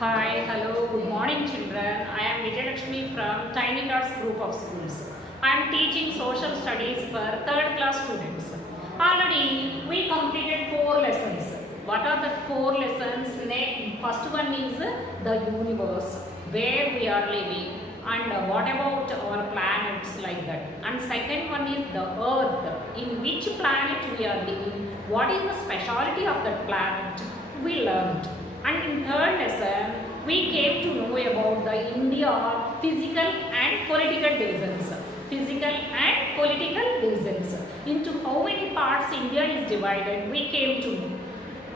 Hi, hello, good morning children. I am Vijayalakshmi from Tiny Dots Group of Schools. I am teaching social studies for 3rd class students. Already we completed 4 lessons. What are the 4 lessons? First one is the universe, where we are living, and what about our planets like that. And second one is the earth, in which planet we are living, what is the speciality of that planet, we learned. And in third lesson, we came to know about the India physical and political reasons. Physical and political reasons. Into how many parts India is divided, we came to know.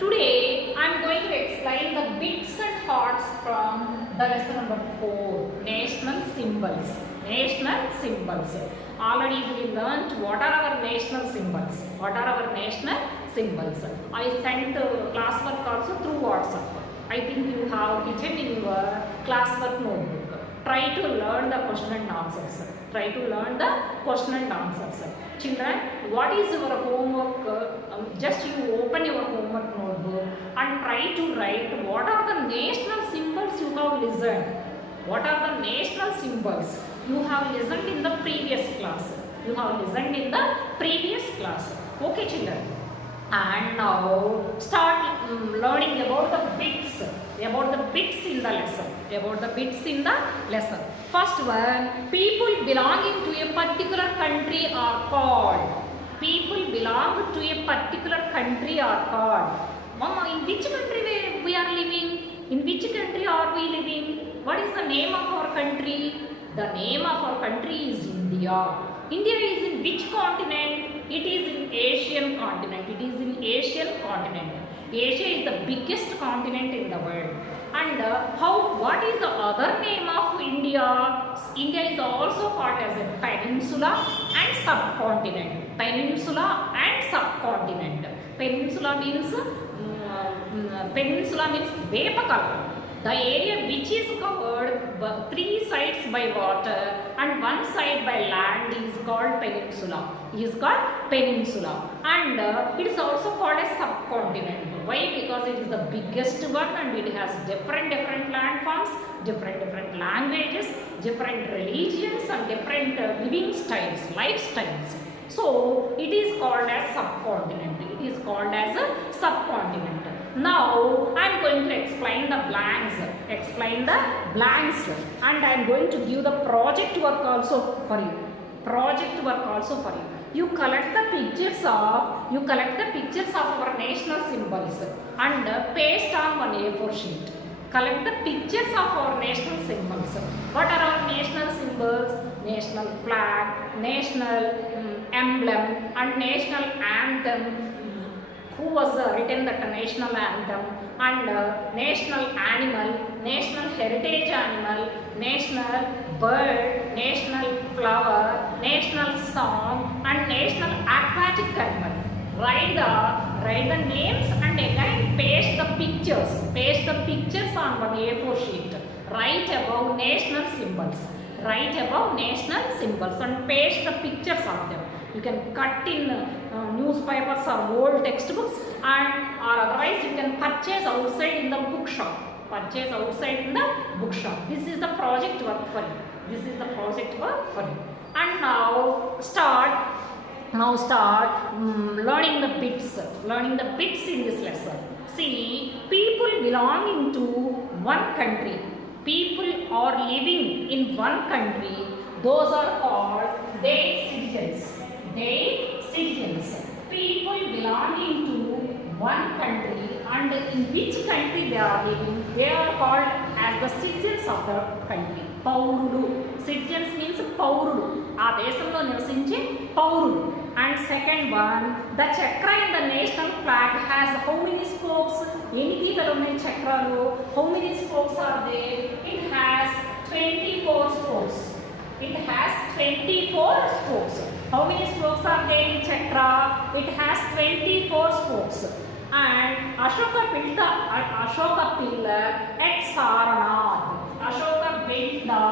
Today, I am going to explain the bits and parts from the lesson number 4, national symbols. National symbols. Already we learnt what are our national symbols. What are our national symbols? I sent classwork also through WhatsApp. I think you have written in your classwork notebook. Try to learn the question and answers. Try to learn the question and answers. Children, what is your homework? Just you open your homework notebook and try to write what are the national symbols you have listened. What are the national symbols you have listened in the previous class? You have listened in the previous class. Okay, children. And now start learning about the bits in the lesson. First one, people belonging to a particular country are called. People belong to a particular country are called. Mama, in which country we are living? In which country are we living? What is the name of our country? The name of our country is India. India is in which continent? It is in Asian continent. It is in Asian continent. Asia is the biggest continent in the world. And what is the other name of India? India is also called as a peninsula and subcontinent. Peninsula and subcontinent. Peninsula means Vepakalam. The area which is covered 3 sides by water and 1 side by land is called peninsula. And it is also called a subcontinent. Why? Because it is the biggest one and it has different landforms, different languages, different religions and different living styles, lifestyles. So it is called as subcontinent. Now I am going to explain the blanks. And I am going to give the project work also for you. You collect the pictures of our national symbols and paste on one A4 sheet. Collect the pictures of our national symbols. What are our national symbols? National flag, national emblem and national anthem. Who was written that national anthem, and national animal, national heritage animal, national bird, national flower, national song and national aquatic animal. Write the names and again paste the pictures on one A4 sheet. Write above national symbols and paste the pictures of them. You can cut in newspapers or old textbooks, or otherwise you can purchase outside in the bookshop. This is the project work for you. And now start learning the bits in this lesson. See, people belonging to one country. People are living in one country. Those are called their citizens. People belonging to one country, and in which country they are living, they are called as the citizens of the country. Paurudu. Citizens means Paurudu. ఆ దేశంలో నివసించే పౌరుడు. And second one, the chakra in the national flag has how many spokes? ఎన్ని గీతలు ఉన్నాయి చక్రాలు? How many spokes are there? It has 24 spokes. How many spokes are there in chakra? It has 24 spokes. And Ashoka built the Ashoka pillar at Sarnath. Ashoka built the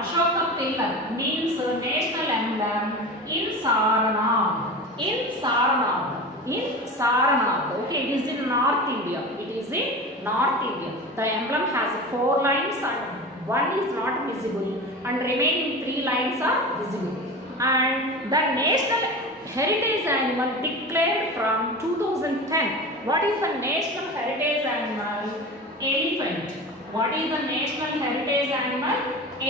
Ashoka pillar means national emblem in Sarnath. Okay, it is in North India. It is in North India. The emblem has 4 lines and 1 is not visible and remaining 3 lines are visible. And the national heritage animal declared from 2010. What is the national heritage animal? Elephant. What is the national heritage animal?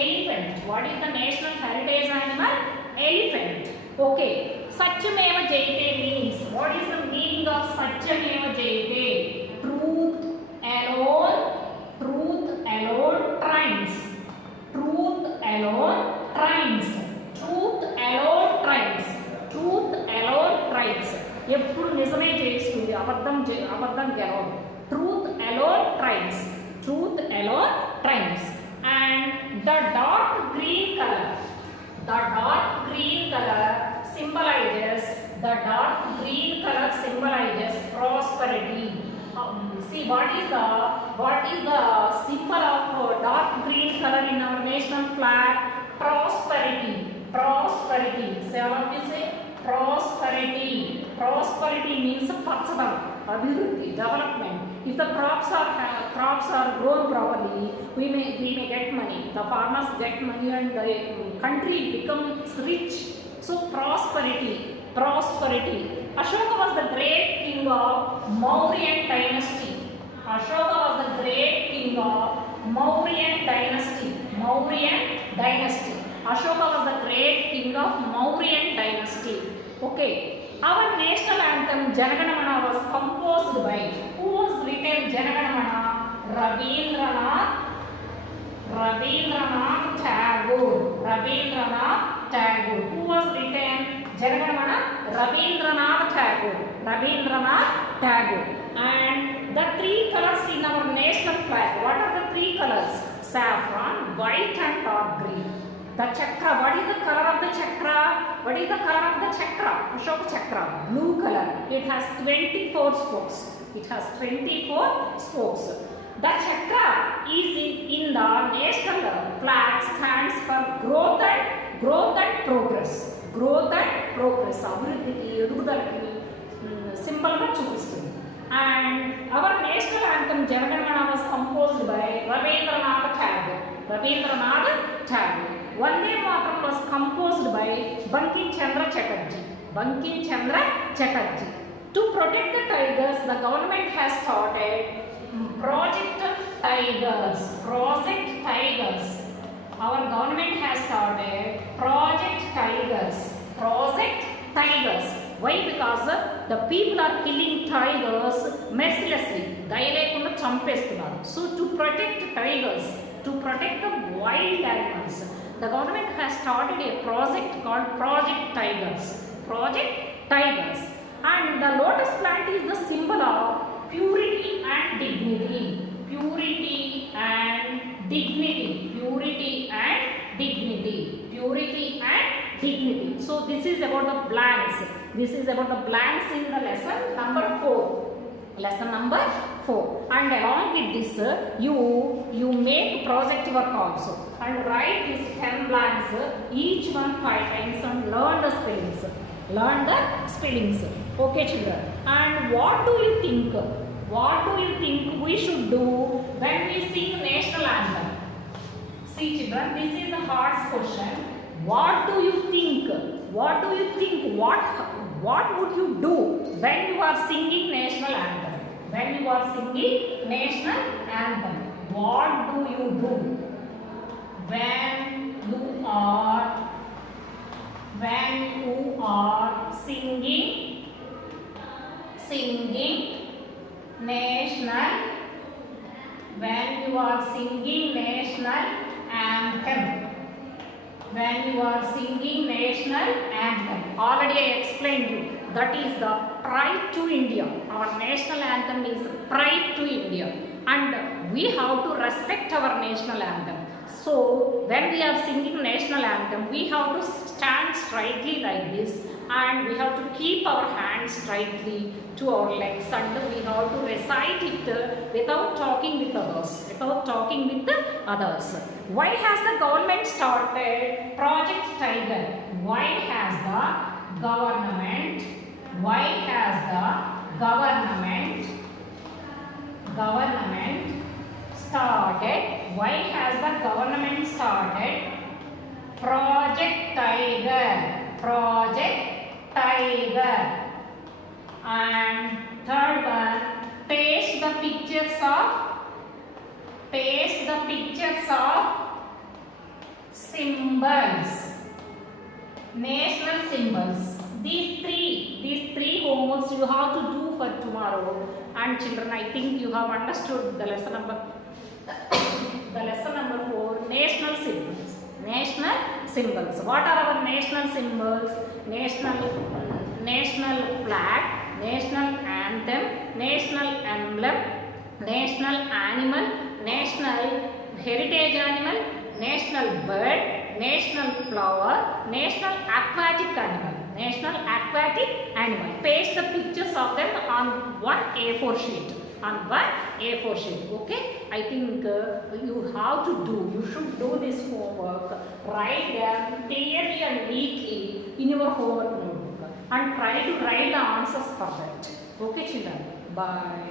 Elephant. What is the national heritage animal? Elephant. Okay. Satyameva Jayate means, what is the meaning of Satyameva Jayate? Truth alone triumphs. Truth alone triumphs. Truth alone triumphs. Truth alone triumphs. ఎప్పుడు నిజమే చేస్తుంది, అబద్ధం గెలవదు. Truth alone triumphs. Truth alone triumphs. And the dark green color symbolizes prosperity. See what is the symbol of dark green color in our national flag? Prosperity. Say all of you say prosperity. Prosperity means pachadam, abhiruddhi, development. If the crops are grown properly, we may get money. The farmers get money and the country becomes rich. So prosperity. Ashoka was the great king of Mauryan dynasty. Ashoka was the great king of Mauryan dynasty. Ashoka was the great king of Mauryan dynasty. Okay. Our national anthem Janagana Mana was composed by, who was written Janagana Mana? Rabindranath Tagore. Who was written Janagana Mana? Rabindranath Tagore. And the 3 colors in our national flag. What are the 3 colors? Saffron, white and dark green. The chakra, what is the color of the chakra? Ashoka chakra, blue color. It has 24 spokes. The chakra is in the national flag stands for growth and progress. Abhiruddhiki, edugudalaki symbol ga chupistundi. And our national anthem Janagana Mana was composed by Rabindranath Tagore. Vande Mataram was composed by Bankim Chandra Chatterjee. To protect the tigers, the government has started Project Tigers. Our government has started Project Tigers. Why? Because the people are killing tigers mercilessly. దయలేకుండా చంపేస్తున్నారు. So to protect tigers, to protect the wild animals, the government has started a project called Project Tigers. And the lotus plant is the symbol of purity and dignity. So this is about the blanks. In the lesson number 4. And along with this, you make project work also and write these 10 blanks, each one 5 times, and learn the spellings. Okay, children. And what do you think we should do when we sing national anthem? See, children, this is the hard question. What do you think? What would you do when you are singing national anthem? What do you do when you are singing national anthem? Already I explained you. That is the pride to India. Our national anthem is pride to India, and we have to respect our national anthem. So when we are singing national anthem, we have to stand straightly like this, and we have to keep our hands straightly to our legs, and we have to recite it without talking with others. Why has the government started Project Tiger? Why has the government government started? Why has the government started Project Tiger? Project Tiger. And third one, paste the pictures of symbols, national symbols. These three homeworks you have to do for tomorrow. And children, I think you have understood the lesson number 4, national symbols. National symbols. What are our national symbols? National flag, national anthem, national emblem, national animal, national heritage animal, national bird, national flower, national aquatic animal. National aquatic animal. Paste the pictures of them on one A4 sheet. Okay? I think you have to do. You should do this homework. Write them clearly and neatly in your homework notebook and try to write the answers for that. Okay, children? Bye.